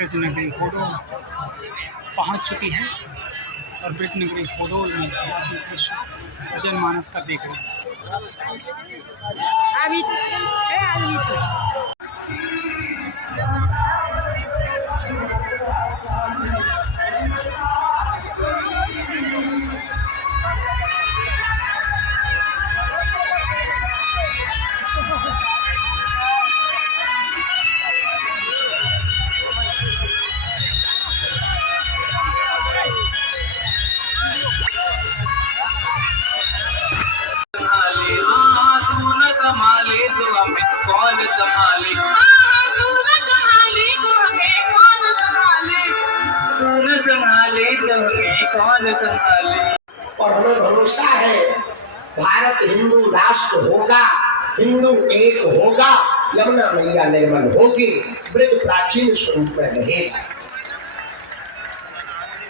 ब्रज नगरी होडोल पहुंच चुकी है और ब्रज नगरी होडोल में दृश्य जनमानस का देख रहे हैं। संभाले तो हमें कौन संभाले, कौन संभाले तो हमें कौन संभाले। और हमें भरोसा है भारत हिंदू राष्ट्र होगा, हिंदू एक होगा, यमुना मैया निर्मल होगी, ब्रज प्राचीन स्वरूप में रहेगा।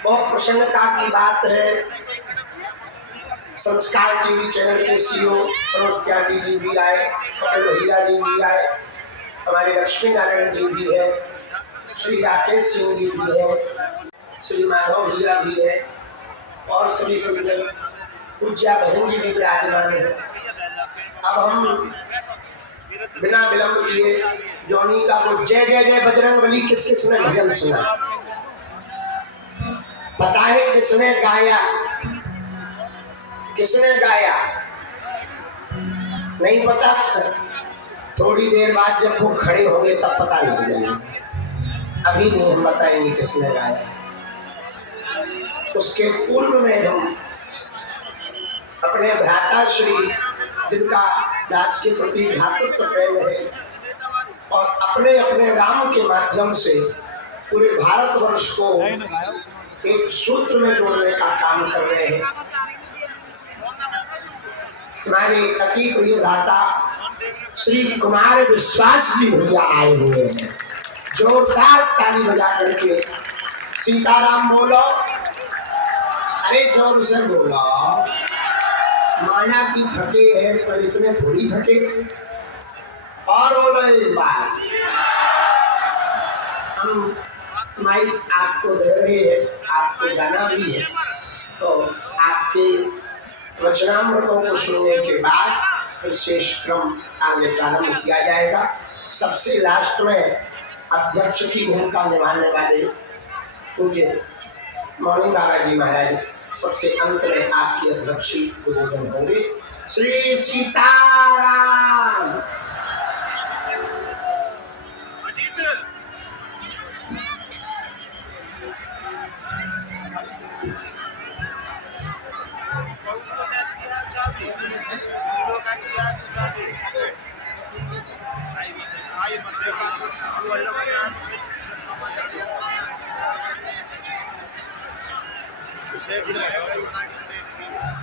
बहुत प्रसन्नता की बात है, संस्कार टीवी चैनल के सीईओ मनोज त्यागी जी भी आए, कपिल लोहिया जी भी आए, हमारे लक्ष्मी नारायण जी भी है, श्री राकेश सिंह जी भी है, श्री माधव भैया भी है और सभी संगठन पूज्या बहन जी भी विराजमान है। अब हम बिना विलंब किए जॉनी का वो जय जय जय बजरंग बली किस किसने भजन सुना, पता है किसने गाया, किसने गाया नहीं पता, थोड़ी देर बाद जब वो खड़े होंगे तब पता लग जाएगा, अभी नहीं हम बताएंगे किसने गाया। उसके पूर्व में हम अपने भ्राता श्री जिनका दास के प्रति भ्रातृत्व प्रेम है और अपने अपने राम के माध्यम से पूरे भारतवर्ष को एक सूत्र में जोड़ने का काम कर रहे हैं। हमारे अति प्रिय भ्राता श्री कुमार विश्वास जी भैया आए हुए हैं, जोरदार ताली बजा करके सीताराम बोलो, अरे जोर से बोलो, माना की थके हैं पर इतने थोड़ी थके, और बोलो एक बार। हम माइक आपको दे रहे हैं, आपको जाना भी है, तो आपके वचनामृतों को सुनने के बाद फिर शेष क्रम आगे प्रारंभ किया जाएगा। सबसे लास्ट में अध्यक्ष की भूमिका निभाने वाले पूज्य मौनी बाबा जी महाराज सबसे अंत में आपकी अध्यक्षी उद्बोधन होंगे। श्री सीताराम।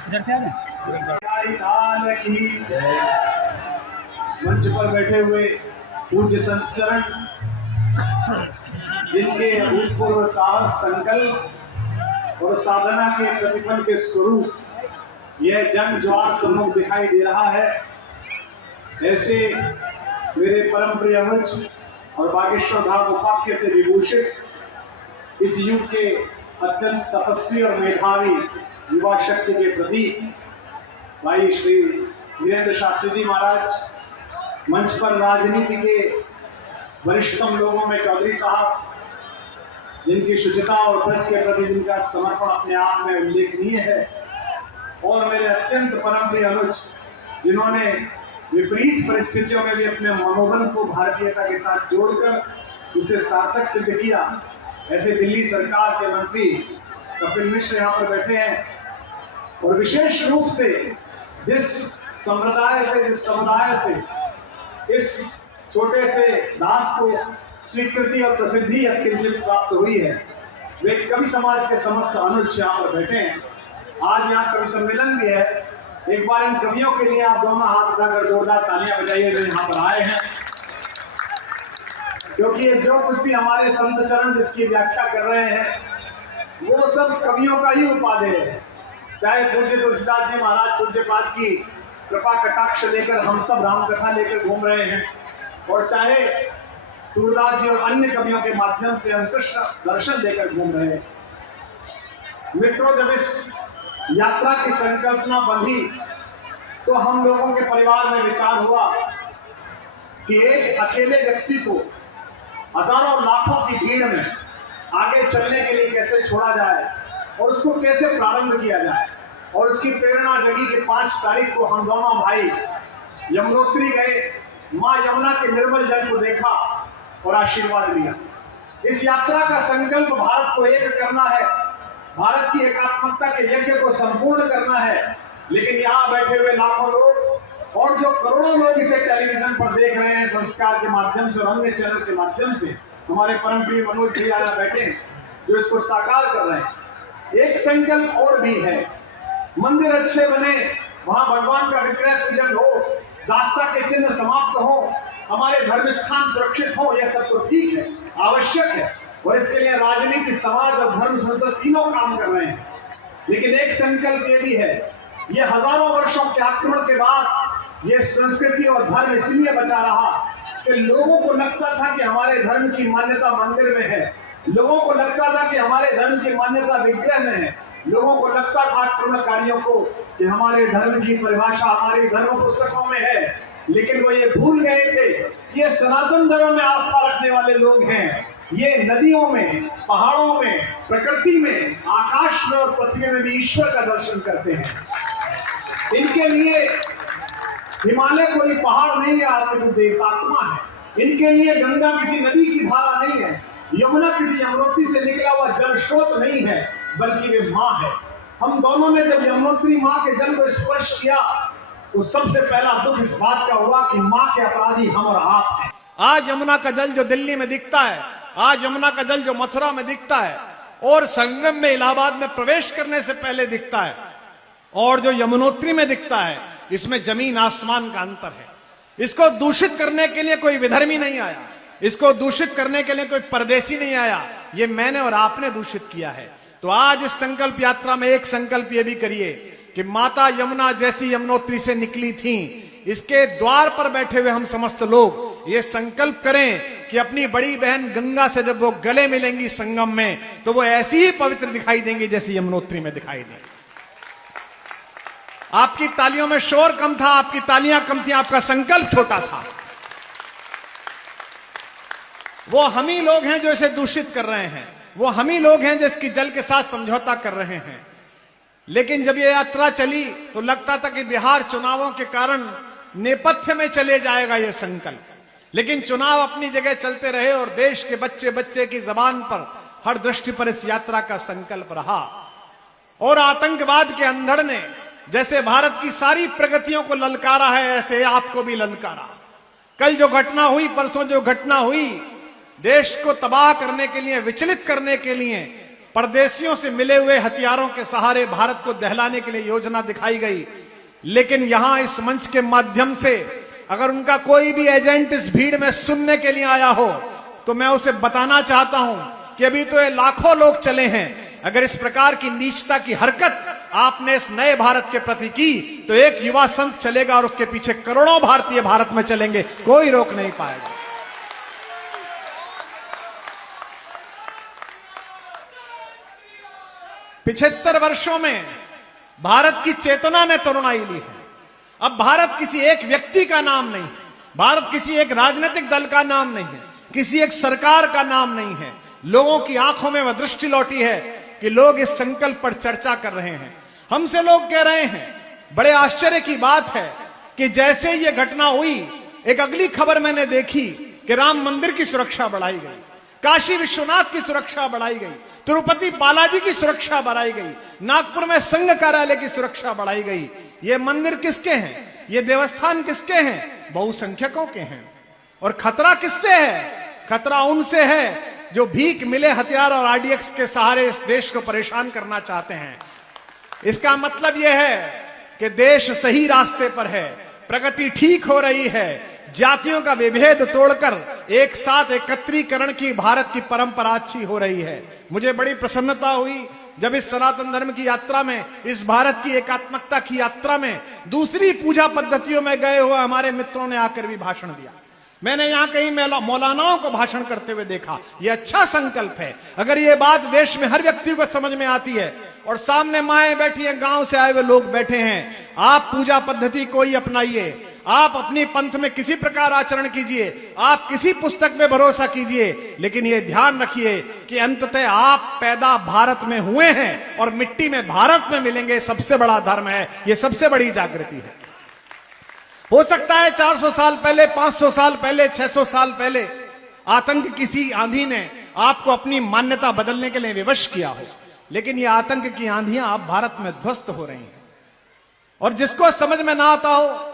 इधर से आ जाए। मंच पर बैठे हुए पूज्य संत चरण, जिनके अभूतपूर्व साहस, संकल्प और साधना के प्रतिफल के स्वरूप यह जन ज्वार सम्मुख दिखाई दे रहा है, ऐसे मेरे परम प्रिय अनुज और बागेश्वर धाम उपाख्य से विभूषित इस युग के अत्यंत तपस्वी और मेधावी युवा शक्ति के प्रति भाई श्री वीरेंद्र शास्त्री जी महाराज, मंच पर राजनीति के वरिष्ठतम लोगों में चौधरी साहब, जिनकी शुचिता और ब्रज के प्रति जिनका समर्पण अपने आप में उल्लेखनीय है, और मेरे अत्यंत परम प्रिय अनुज, जिन्होंने विपरीत परिस्थितियों में भी अपने मनोबल को भारतीयता के साथ जोड़कर उसे सार्थक सिद्ध किया, ऐसे दिल्ली सरकार के मंत्री कपिल मिश्र यहाँ पर बैठे हैं। और विशेष रूप से जिस समुदाय से इस छोटे से दास को स्वीकृति और प्रसिद्धि किंचित प्राप्त हुई है, वे कवि समाज के समस्त अनुज यहाँ पर बैठे हैं। आज यहाँ कवि सम्मेलन भी है, एक बार इन कवियों के लिए आप दोनों हाथ उठाकर जोरदार तालियां बजाइए जो यहाँ पर आए हैं, क्योंकि जो कुछ भी हमारे संत चरण जिसकी व्याख्या कर रहे हैं वो सब कवियों का ही उपादेय है। चाहे पूज्य तुलसीदास जी महाराज पूज्यपाद की कृपा कटाक्ष लेकर हम सब राम कथा लेकर घूम रहे हैं, और चाहे सूरदास जी और अन्य कवियों के माध्यम से हम कृष्ण दर्शन लेकर घूम रहे हैं। मित्रों, जब इस यात्रा की संकल्पना बंधी तो हम लोगों के परिवार में विचार हुआ कि एक अकेले व्यक्ति को हजारों लाखों की भीड़ में आगे चलने के लिए कैसे छोड़ा जाए और उसको कैसे प्रारंभ किया जाए। और उसकी प्रेरणा जगी कि 5 तारीख को हम दोनों भाई यमुनोत्री गए, मां यमुना के निर्मल जल को देखा और आशीर्वाद लिया। इस यात्रा का संकल्प भारत को एक करना है, भारत की एकात्मकता के यज्ञ को संपूर्ण करना है। लेकिन यहाँ बैठे हुए लाखों लोग और जो करोड़ों लोग इसे टेलीविजन पर देख रहे हैं, संस्कार के माध्यम से और अन्य चैनल के माध्यम से, हमारे परम प्रिय मनोज जी यहाँ बैठे हैं जो इसको साकार कर रहे हैं। एक संकल्प और भी है, मंदिर अच्छे बने, वहां भगवान का विग्रह पूजन हो, दास्ता के चिन्ह समाप्त हो, हमारे धर्म स्थान सुरक्षित हो, यह सब तो ठीक है, आवश्यक है और इसके लिए राजनीति, समाज और धर्म संसद तीनों काम कर रहे हैं। लेकिन एक संकल्प ये भी है, ये हजारों वर्षों के आक्रमण के बाद ये संस्कृति और धर्म इसलिए बचा रहा कि लोगों को लगता था कि हमारे धर्म की मान्यता मंदिर में है, लोगों को लगता था कि हमारे धर्म की मान्यता विग्रह में है, लोगों को लगता था आक्रमणकारियों को कि हमारे धर्म की परिभाषा हमारी धर्म पुस्तकों में है। लेकिन वो ये भूल गए थे कि ये सनातन धर्म में आस्था रखने वाले लोग हैं, ये नदियों में, पहाड़ों में, प्रकृति में, आकाश में और पृथ्वी में भी ईश्वर का दर्शन करते हैं। इनके लिए हिमालय कोई पहाड़ नहीं है, आत्मा देवतात्मा है। इनके लिए गंगा किसी नदी की धारा नहीं है, यमुना किसी यमुनोत्री से निकला हुआ जल स्रोत नहीं है, बल्कि वे माँ है। हम दोनों ने जब यमुनोत्री माँ के जल को स्पर्श किया तो सबसे पहला दुख इस बात का हुआ कि माँ के अपराधी हम और आप हैं। आज यमुना का जल जो दिल्ली में दिखता है, आज यमुना का जल जो मथुरा में दिखता है और संगम में इलाहाबाद में प्रवेश करने से पहले दिखता है और जो यमुनोत्री में दिखता है, इसमें जमीन आसमान का अंतर है। इसको दूषित करने के लिए कोई विधर्मी नहीं आया, इसको दूषित करने के लिए कोई परदेसी नहीं आया, ये मैंने और आपने दूषित किया है। तो आज इस संकल्प यात्रा में एक संकल्प ये भी करिए कि माता यमुना जैसी यमुनोत्री से निकली थी, इसके द्वार पर बैठे हुए हम समस्त लोग ये संकल्प करें कि अपनी बड़ी बहन गंगा से जब वो गले मिलेंगी संगम में तो वो ऐसी ही पवित्र दिखाई देंगी जैसी यमुनोत्री में दिखाई देंगी। आपकी तालियों में शोर कम था, आपकी तालियां कम थी, आपका संकल्प छोटा था। वो हम ही लोग हैं जो इसे दूषित कर रहे हैं, वो हम ही लोग हैं जो इसकी जल के साथ समझौता कर रहे हैं। लेकिन जब ये यात्रा चली तो लगता था कि बिहार चुनावों के कारण नेपथ्य में चले जाएगा ये संकल्प, लेकिन चुनाव अपनी जगह चलते रहे और देश के बच्चे बच्चे की जबान पर हर दृष्टि पर इस यात्रा का संकल्प रहा। और आतंकवाद के अंधड़ ने जैसे भारत की सारी प्रगतियों को ललकारा है, ऐसे आपको भी ललकारा। कल जो घटना हुई, परसों जो घटना हुई, देश को तबाह करने के लिए, विचलित करने के लिए परदेशियों से मिले हुए हथियारों के सहारे भारत को दहलाने के लिए योजना दिखाई गई। लेकिन यहां इस मंच के माध्यम से अगर उनका कोई भी एजेंट इस भीड़ में सुनने के लिए आया हो तो मैं उसे बताना चाहता हूं कि अभी तो ये लाखों लोग चले हैं। अगर इस प्रकार की नीचता की हरकत आपने इस नए भारत के प्रति की तो एक युवा संत चलेगा और उसके पीछे करोड़ों भारतीय भारत में चलेंगे, कोई रोक नहीं पाएगा। पिछहत्तर वर्षों में भारत की चेतना ने तरुणाई ली है। अब भारत किसी एक व्यक्ति का नाम नहीं है, भारत किसी एक राजनीतिक दल का नाम नहीं है, किसी एक सरकार का नाम नहीं है। लोगों की आंखों में वह दृष्टि लौटी है कि लोग इस संकल्प पर चर्चा कर रहे हैं। हमसे लोग कह रहे हैं, बड़े आश्चर्य की बात है कि जैसे ये घटना हुई, एक अगली खबर मैंने देखी कि राम मंदिर की सुरक्षा बढ़ाई गई, काशी विश्वनाथ की सुरक्षा बढ़ाई गई, तिरुपति बालाजी की सुरक्षा बढ़ाई गई, नागपुर में संघ कार्यालय की सुरक्षा बढ़ाई गई। ये मंदिर किसके हैं? ये देवस्थान किसके हैं? बहुसंख्यकों के हैं। और खतरा किससे है? खतरा उनसे है जो भीख मिले हथियार और आरडीएक्स के सहारे इस देश को परेशान करना चाहते हैं। इसका मतलब यह है कि देश सही रास्ते पर है, प्रगति ठीक हो रही है, जातियों का विभेद तोड़कर एक साथ एकत्रीकरण की भारत की परंपरा अच्छी हो रही है। मुझे बड़ी प्रसन्नता हुई जब इस सनातन धर्म की यात्रा में, इस भारत की एकात्मकता की यात्रा में दूसरी पूजा पद्धतियों में गए हुए हमारे मित्रों ने आकर भी भाषण दिया। मैंने यहां कहीं मौलानाओं को भाषण करते हुए देखा। यह अच्छा संकल्प है। अगर यह बात देश में हर व्यक्ति को समझ में आती है और सामने माएं बैठी हैं, गांव से आए हुए लोग बैठे हैं, आप पूजा पद्धति कोई अपनाइए, आप अपनी पंथ में किसी प्रकार आचरण कीजिए, आप किसी पुस्तक में भरोसा कीजिए, लेकिन यह ध्यान रखिए कि अंततः आप पैदा भारत में हुए हैं और मिट्टी में भारत में मिलेंगे। सबसे बड़ा धर्म है, यह सबसे बड़ी जागृति है। हो सकता है 400 साल पहले, 500 साल पहले, 600 साल पहले आतंक किसी आंधी ने आपको अपनी मान्यता बदलने के लिए विवश किया हो, लेकिन ये आतंक की आंधियां आप भारत में ध्वस्त हो रही हैं। और जिसको समझ में ना आता हो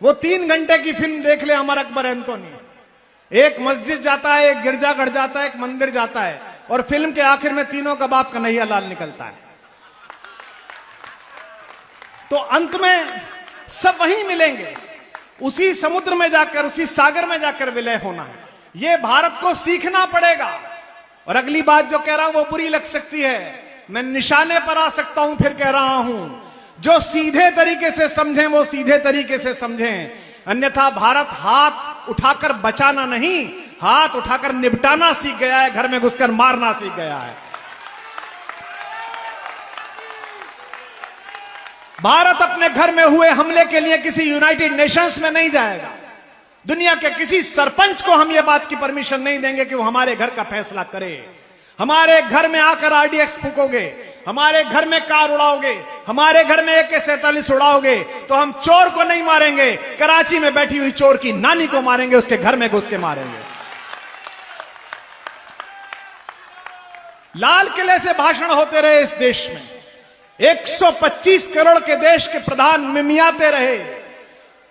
वो 3 घंटे की फिल्म देख ले अमर अकबर एंथोनी। एक मस्जिद जाता है, एक गिरजाघर जाता है, एक मंदिर जाता है, और फिल्म के आखिर में तीनों का बाप कन्हैया लाल निकलता है। तो अंत में सब वहीं मिलेंगे, उसी समुद्र में जाकर, उसी सागर में जाकर विलय होना है। यह भारत को सीखना पड़ेगा। और अगली बात जो कह रहा हूं वो बुरी लग सकती है, मैं निशाने पर आ सकता हूं, फिर कह रहा हूं जो सीधे तरीके से समझें वो सीधे तरीके से समझें, अन्यथा भारत हाथ उठाकर बचाना नहीं, हाथ उठाकर निपटाना सीख गया है, घर में घुसकर मारना सीख गया है। भारत अपने घर में हुए हमले के लिए किसी यूनाइटेड नेशंस में नहीं जाएगा। दुनिया के किसी सरपंच को हम यह बात की परमिशन नहीं देंगे कि वो हमारे घर का फैसला करे। हमारे घर में आकर आरडीएक्स फूकोगे, हमारे घर में कार उड़ाओगे, हमारे घर में AK-47 उड़ाओगे, तो हम चोर को नहीं मारेंगे, कराची में बैठी हुई चोर की नानी को मारेंगे, उसके घर में घुस के मारेंगे। लाल किले से भाषण होते रहे इस देश में, 125 करोड़ के देश के प्रधान मिमियाते रहे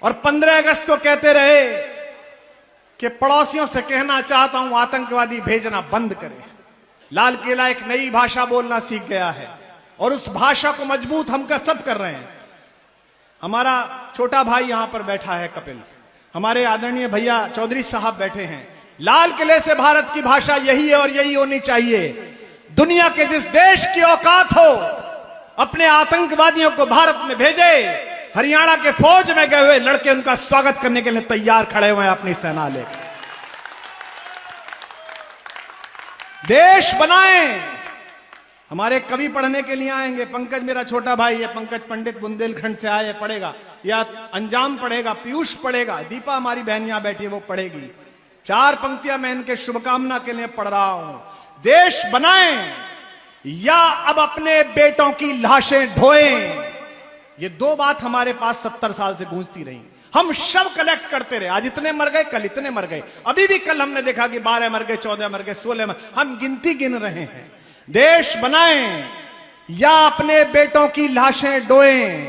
और 15 अगस्त को कहते रहे कि पड़ोसियों से कहना चाहता हूं आतंकवादी भेजना बंद करें। लाल किला एक नई भाषा बोलना सीख गया है और उस भाषा को मजबूत हम सब कर रहे हैं। हमारा छोटा भाई यहां पर बैठा है कपिल, हमारे आदरणीय भैया चौधरी साहब बैठे हैं। लाल किले से भारत की भाषा यही है और यही होनी चाहिए। दुनिया के जिस देश की औकात हो अपने आतंकवादियों को भारत में भेजे। हरियाणा के फौज में गए हुए लड़के उनका स्वागत करने के लिए तैयार खड़े हुए हैं अपनी सेना लेकर। देश बनाएं। हमारे कवि पढ़ने के लिए आएंगे, पंकज मेरा छोटा भाई है, पंकज पंडित बुंदेलखंड से आए, पढ़ेगा, या अंजाम पढ़ेगा, पीयूष पढ़ेगा, दीपा हमारी बहन यहां बैठी है वो पढ़ेगी। 4 पंक्तियां मैं इनके शुभकामना के लिए पढ़ रहा हूं। देश बनाएं या अब अपने बेटों की लाशें ढोएं। ये 2 बात हमारे पास 70 साल से गूंजती रही। हम शव कलेक्ट करते रहे, आज इतने मर गए, कल इतने मर गए, अभी भी कल हमने देखा कि 12 मर गए, 14 मर गए, 16 मर, हम गिनती गिन रहे हैं। देश बनाएं या अपने बेटों की लाशें ढोएं।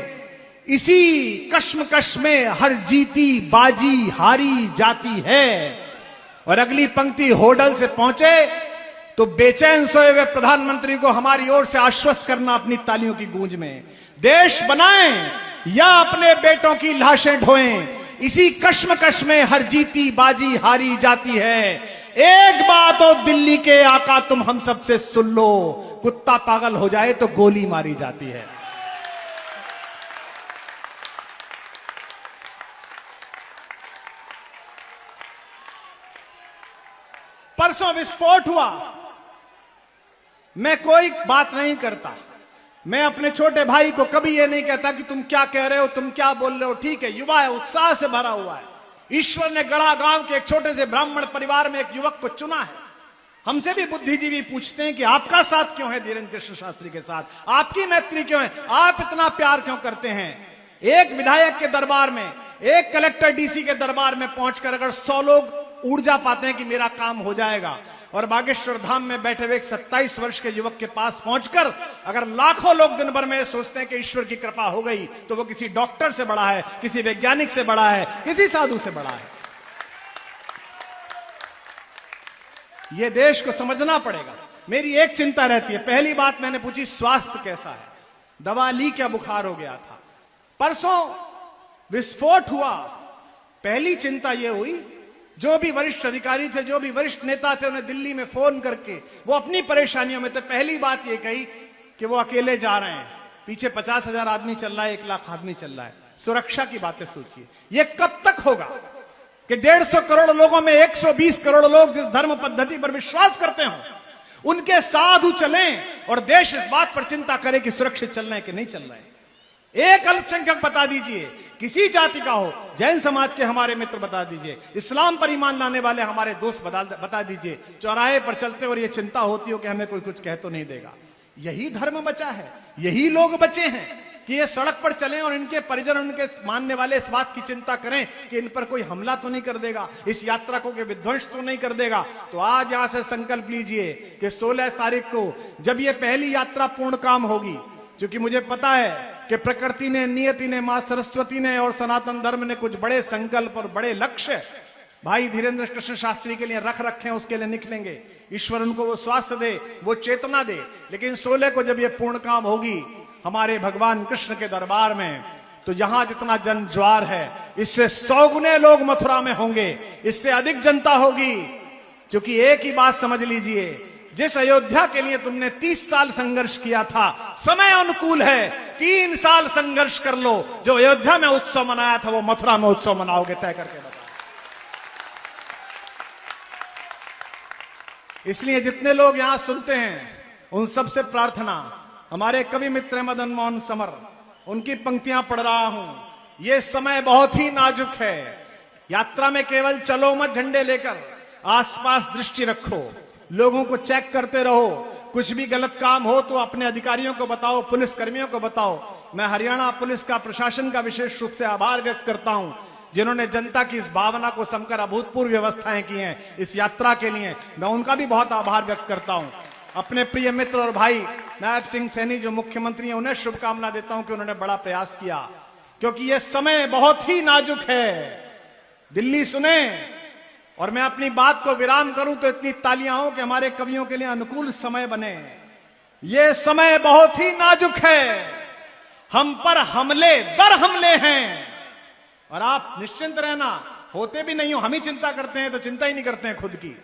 इसी कश्मकश में हर जीती बाजी हारी जाती है। और अगली पंक्ति होडल से पहुंचे तो बेचैन सोए हुए प्रधानमंत्री को हमारी ओर से आश्वस्त करना अपनी तालियों की गूंज में। देश बनाएं या अपने बेटों की लाशें ढोएं। इसी कश्मकश में हर जीती बाजी हारी जाती है। एक बात हो दिल्ली के आका तुम हम सबसे सुन लो, कुत्ता पागल हो जाए तो गोली मारी जाती है। परसों विस्फोट हुआ, मैं कोई बात नहीं करता, मैं अपने छोटे भाई को कभी यह नहीं कहता कि तुम क्या कह रहे हो, तुम क्या बोल रहे हो। ठीक है, युवा है, उत्साह से भरा हुआ है। ईश्वर ने गढ़ा गांव के एक छोटे से ब्राह्मण परिवार में एक युवक को चुना है। हमसे भी बुद्धिजीवी पूछते हैं कि आपका साथ क्यों है धीरेन्द्र कृष्ण शास्त्री के साथ, आपकी मैत्री क्यों है, आप इतना प्यार क्यों करते हैं। एक विधायक के दरबार में, एक कलेक्टर डीसी के दरबार में पहुंचकर अगर 100 लोग उड़ जा पाते हैं कि मेरा काम हो जाएगा, और बागेश्वर धाम में बैठे हुए एक 27 वर्ष के युवक के पास पहुंचकर अगर लाखों लोग दिन भर में सोचते हैं कि ईश्वर की कृपा हो गई, तो वो किसी डॉक्टर से बड़ा है, किसी वैज्ञानिक से बड़ा है, किसी साधु से बड़ा है। ये देश को समझना पड़ेगा। मेरी एक चिंता रहती है, पहली बात मैंने पूछी स्वास्थ्य कैसा है, दवा ली क्या, बुखार हो गया था। परसों विस्फोट हुआ, पहली चिंता यह हुई जो भी वरिष्ठ अधिकारी थे, जो भी वरिष्ठ नेता थे, उन्हें दिल्ली में फोन करके वो अपनी परेशानियों में थे। पहली बात ये कही कि वो अकेले जा रहे हैं, पीछे 50,000 आदमी चल रहा है, 1 लाख आदमी चल रहा है, सुरक्षा की बातें सोचिए। ये कब तक होगा? कि 150 करोड़ लोगों में 120 करोड़ लोग जिस धर्म पद्धति पर विश्वास करते हो उनके साधु चलें और देश इस बात पर चिंता करे कि सुरक्षित चल रहे हैं कि नहीं चल रहे हैं। एक अल्पसंख्यक बता दीजिए, किसी जाति का हो, जैन समाज के हमारे मित्र बता दीजिए, इस्लाम पर ईमान लाने वाले हमारे दोस्त बता दीजिए, चौराहे पर चलते और ये चिंता होती हो कि हमें कोई कुछ कह तो नहीं देगा। यही धर्म बचा है, यही लोग बचे हैं कि ये सड़क पर चलें और इनके परिजन, उनके मानने वाले इस बात की चिंता करें कि इन पर कोई हमला तो नहीं कर देगा, इस यात्रा को कोई विध्वंस तो नहीं कर देगा। तो आज यहां से संकल्प लीजिए कि 16 तारीख को जब ये पहली यात्रा पूर्ण काम होगी, क्योंकि मुझे पता है कि प्रकृति ने, नियति ने, मां सरस्वती ने और सनातन धर्म ने कुछ बड़े संकल्प और बड़े लक्ष्य भाई धीरेन्द्र कृष्ण शास्त्री के लिए रखे हैं, उसके लिए निकलेंगे। ईश्वर उनको वो स्वास्थ्य दे, वो चेतना दे। लेकिन 16 को जब ये पूर्ण काम होगी हमारे भगवान कृष्ण के दरबार में, तो यहां जितना जन ज्वार है इससे 100 गुने लोग मथुरा में होंगे, इससे अधिक जनता होगी। क्योंकि एक ही बात समझ लीजिए, जिस अयोध्या के लिए तुमने 30 साल संघर्ष किया था, समय अनुकूल है, 3 साल संघर्ष कर लो। जो अयोध्या में उत्सव मनाया था वो मथुरा में उत्सव मनाओगे, तय करके बताओ। इसलिए जितने लोग यहां सुनते हैं उन सबसे प्रार्थना, हमारे कवि मित्र मदन मोहन समर, उनकी पंक्तियां पढ़ रहा हूं। यह समय बहुत ही नाजुक है। यात्रा में केवल चलो मत झंडे लेकर, आसपास दृष्टि रखो, लोगों को चेक करते रहो। कुछ भी गलत काम हो तो अपने अधिकारियों को बताओ, पुलिस कर्मियों को बताओ। मैं हरियाणा पुलिस का, प्रशासन का विशेष रूप से आभार व्यक्त करता हूं, जिन्होंने जनता की इस भावना को समकर अभूतपूर्व व्यवस्थाएं की हैं इस यात्रा के लिए। मैं उनका भी बहुत आभार व्यक्त करता हूं। अपने प्रिय मित्र और भाई नायब सिंह सैनी जो मुख्यमंत्री हैं, उन्हें शुभकामना देता हूं कि उन्होंने बड़ा प्रयास किया, क्योंकि यह समय बहुत ही नाजुक है। दिल्ली सुने और मैं अपनी बात को विराम करूं तो इतनी तालियां हो कि हमारे कवियों के लिए अनुकूल समय बने। यह समय बहुत ही नाजुक है, हम पर हमले दर हमले हैं। और आप निश्चिंत रहना, होते भी नहीं हो, हम ही चिंता करते हैं तो चिंता ही नहीं करते हैं खुद की।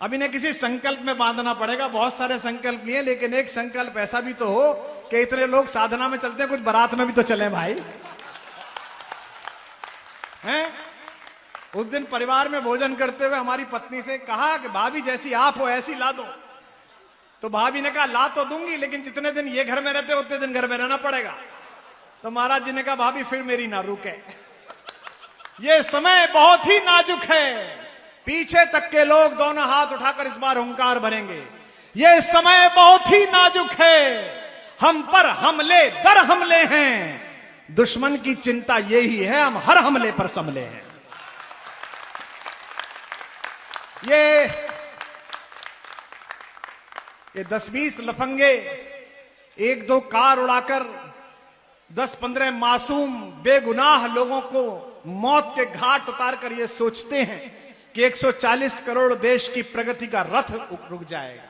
अब इन्हें किसी संकल्प में बांधना पड़ेगा। बहुत सारे संकल्प लिए, लेकिन एक संकल्प ऐसा भी तो हो कि इतने लोग साधना में चलते हैं, कुछ बारात में भी तो चले भाई। हैं? उस दिन परिवार में भोजन करते हुए हमारी पत्नी से कहा कि भाभी जैसी आप हो ऐसी ला दो। तो भाभी ने कहा ला तो दूंगी, लेकिन जितने दिन ये घर में रहते उतने दिन घर में रहना पड़ेगा। तो महाराज जी ने कहा भाभी फिर मेरी ना रुके। ये समय बहुत ही नाजुक है। पीछे तक के लोग दोनों हाथ उठाकर इस बार हुंकार भरेंगे। यह समय बहुत ही नाजुक है, हम पर हमले दर हमले हैं। दुश्मन की चिंता यही है, हम हर हमले पर संभले हैं। ये 10-20 लफंगे 1-2 कार उड़ाकर 10-15 मासूम बेगुनाह लोगों को मौत के घाट उतारकर ये सोचते हैं कि 140 करोड़ देश की प्रगति का रथ रुक जाएगा।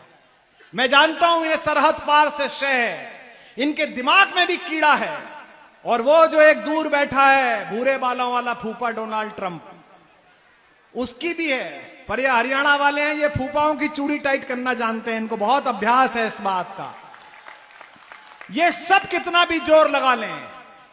मैं जानता हूं ये सरहद पार से शह है, इनके दिमाग में भी कीड़ा है। और वो जो एक दूर बैठा है भूरे बालों वाला फूफा डोनाल्ड ट्रंप, उसकी भी है। पर ये हरियाणा वाले हैं, ये फूफाओं की चूड़ी टाइट करना जानते हैं, इनको बहुत अभ्यास है इस बात का। ये सब कितना भी जोर लगा लें,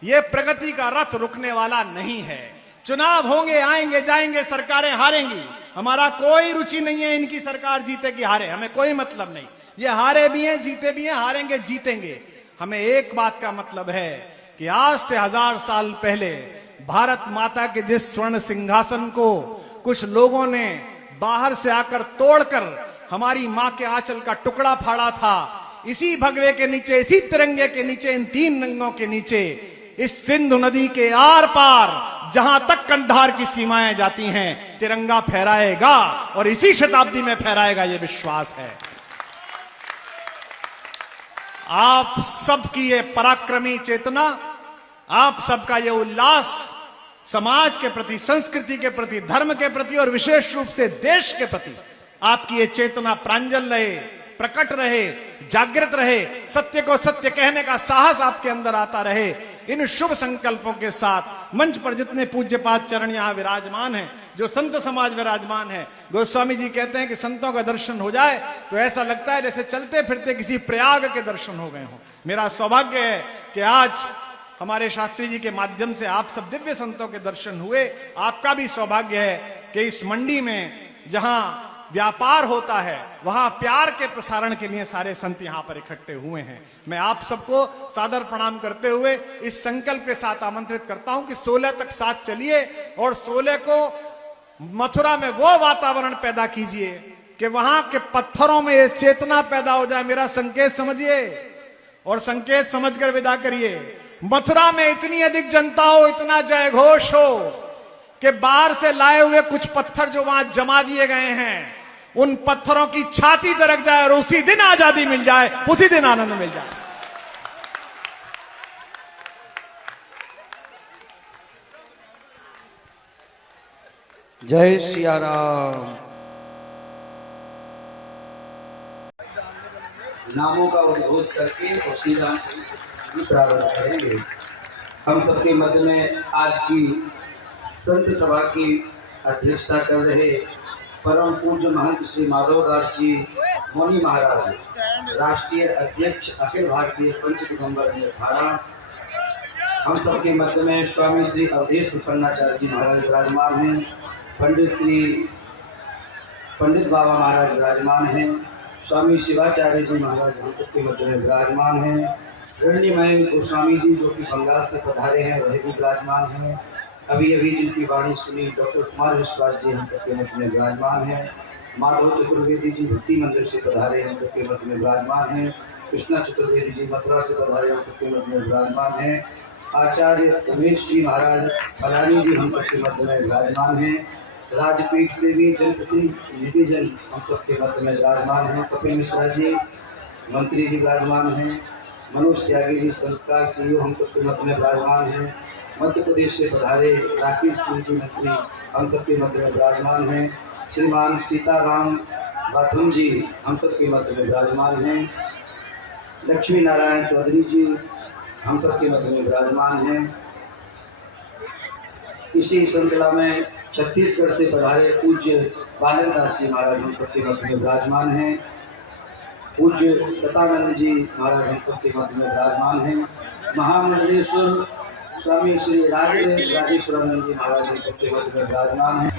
ये प्रगति का रथ रुकने वाला नहीं है। चुनाव होंगे, आएंगे जाएंगे, सरकारें हारेंगी, हमारा कोई रुचि नहीं है इनकी सरकार जीते कि हारे, हमें कोई मतलब नहीं। ये हारे भी हैं, जीते भी हैं, हारेंगे जीतेंगे। हमें एक बात का मतलब है कि आज से 1000 साल पहले भारत माता के जिस स्वर्ण सिंहासन को कुछ लोगों ने बाहर से आकर तोड़कर हमारी मां के आंचल का टुकड़ा फाड़ा था, इसी भगवे के नीचे, इसी तिरंगे के नीचे, इन 3 रंगों के नीचे, इस सिंधु नदी के आर पार जहां तक कंधार की सीमाएं जाती हैं, तिरंगा फहराएगा और इसी शताब्दी में फहराएगा, यह विश्वास है। आप सबकी ये पराक्रमी चेतना, आप सबका ये उल्लास समाज के प्रति, संस्कृति के प्रति, धर्म के प्रति और विशेष रूप से देश के प्रति आपकी ये चेतना प्रांजल रहे, प्रकट रहे, जागृत रहे, सत्य को सत्य कहने का साहस आपके अंदर आता रहे। इन शुभ संकल्पों के साथ मंच पर जितने पूज्यपाद चरण यहां विराजमान हैं, जो संत समाज विराजमान है, गोस्वामी जी कहते हैं कि संतों का दर्शन हो जाए तो ऐसा लगता है जैसे चलते फिरते किसी प्रयाग के दर्शन हो गए हों। मेरा सौभाग्य है कि आज हमारे शास्त्री जी के माध्यम से आप सब दिव्य संतों के दर्शन हुए। आपका भी सौभाग्य है कि इस मंडी में जहां व्यापार होता है वहां प्यार के प्रसारण के लिए सारे संत यहां पर इकट्ठे हुए हैं। मैं आप सबको सादर प्रणाम करते हुए इस संकल्प के साथ आमंत्रित करता हूं कि 16 तक साथ चलिए और 16 को मथुरा में वो वातावरण पैदा कीजिए कि वहां के पत्थरों में ये चेतना पैदा हो जाए। मेरा संकेत समझिए और संकेत समझकर विदा करिए। मथुरा में इतनी अधिक जनता हो, इतना जय घोष हो कि बाहर से लाए हुए कुछ पत्थर जो वहां जमा दिए गए हैं उन पत्थरों की छाती दरक जाए और उसी दिन आजादी मिल जाए, उसी दिन आनंद मिल जाए। जय सिया राम। नामों का उद्घोष करके और श्री राम की प्रारंभ करेंगे। हम सबके मध्य में आज की संत सभा की अध्यक्षता कर रहे परम पूज्य महंत श्री माधवदास जी मौनी महाराज, राष्ट्रीय अध्यक्ष अखिल भारतीय पंच दिगंबर अखाड़ा। हम सबके मध्य में स्वामी श्री अवधेश विपन्नाचार्य जी महाराज विराजमान हैं। पंडित बाबा महाराज विराजमान हैं। स्वामी शिवाचार्य जी महाराज हम सबके मध्य में विराजमान हैं। रण्यमय गोस्वामी जी जो कि बंगाल से पधारे हैं वह भी विराजमान हैं। अभी अभी जिनकी वाणी सुनी डॉक्टर कुमार विश्वास जी हम सबके मध्य में विराजमान हैं। माधव चतुर्वेदी जी भक्ति मंदिर से पधारे हम सबके मध्य में विराजमान हैं। कृष्णा चतुर्वेदी जी मथुरा से पधारे हम सबके मध्य में विराजमान हैं। आचार्य उमेश जी महाराज फलानी जी हम सबके मध्य में विराजमान हैं। राजपीठ से भी जनप्रतिनिधि जन हम सबके मध्य में विराजमान हैं। कपिल मिश्रा जी मंत्री जी विराजमान हैं। मनोज त्यागी जी संस्कार सीईओ हम सबके मध्य में विराजमान हैं। मध्य प्रदेश से पधारे राकेश सिंह जी मंत्री हम सबके मध्य में विराजमान हैं। श्रीमान सीताराम बाथम जी हम सबके मध्य में विराजमान हैं। लक्ष्मी नारायण चौधरी जी हम सबके मध्य में विराजमान हैं। इसी श्रृंखला में छत्तीसगढ़ से पधारे पूज्य बालन दास जी महाराज हम सबके मध्य में विराजमान हैं। पूज्य सतानंद जी महाराज हम सबके मध्य में विराजमान हैं। महामंडलेश्वर स्वामी श्री राजेश्वरानंद जी महाराज हम सबके मध्य में विराजमान हैं।